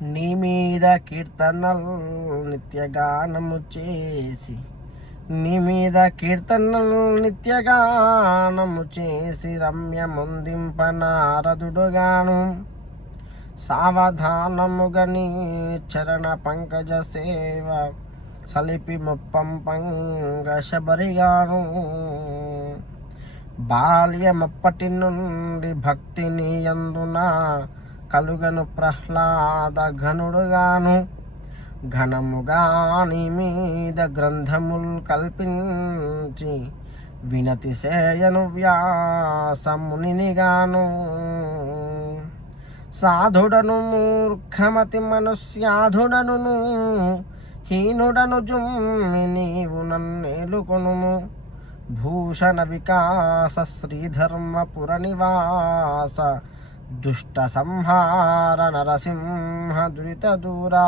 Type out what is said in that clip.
నీ మీద కీర్తనలు నిత్యగానము చేసి, నీ మీద కీర్తనలు నిత్యగానము చేసి, రమ్యముందింప నారదుడుగాను సావధానముగా నీ చరణ పంకజ సేవ సలిపి ముప్పంపంగ శబరిగాను. బాల్యమప్పటి నుండి భక్తిని యందున కలుగను ప్రహ్లాద ఘనుడుగాను, ఘనముగా నీ మీద గ్రంథముల్ కల్పించి వినతి సేయను వ్యాసమునిగాను. సాధుడను మూర్ఖమతి మనుష్యాధుడను హీనుడను జుమ్మి నీవు నన్నేలుకొనుము. భూషణ వికాస శ్రీధర్మపుర నివాస దుష్ట సంహార నరసింహ దురిత దూరా.